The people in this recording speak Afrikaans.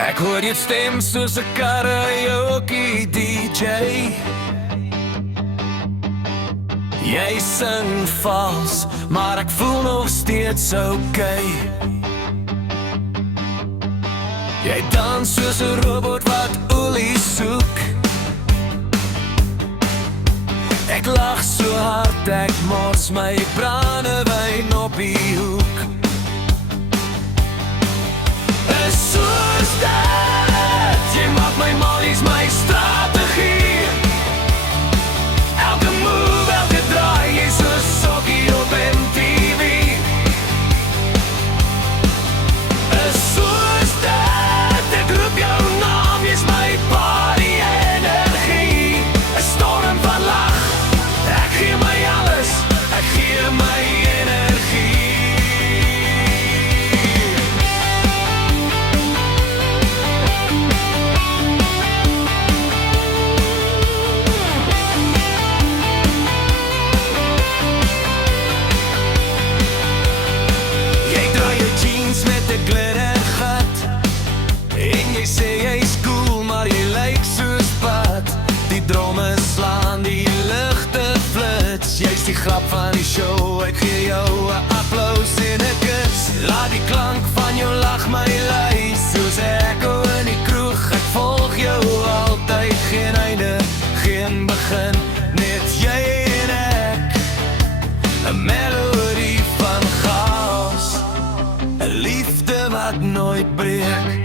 Ek hoor jou stem soos 'n karaoke DJ. Jy sing vals, maar ek voel nog steeds okay. Jy dans soos 'n robot wat olie soek. Ek lag so hard, ek mors my brandewyn op die hoek. Is soos dit, jy maak my malies my strategie. Elke move, elke draai, jy soos sokkie op MTV. Is soos dit, ek roep jou naam, jy's my body energie. 'n storm van lach, ek gee my alles, ek gee my energie. Jy sê jy's cool, maar jy lyk soos pad. Die dromme slaan, die ligte flits. Jy's die grap van die show, ek gee jou 'n applous en 'n kus. Laat die klank van jou lach my lei, soos 'n echo in die kroeg. Ek volg jou altyd, geen einde, geen begin, net jy en ek. 'n melodie van chaos, 'n liefde wat nooit breek.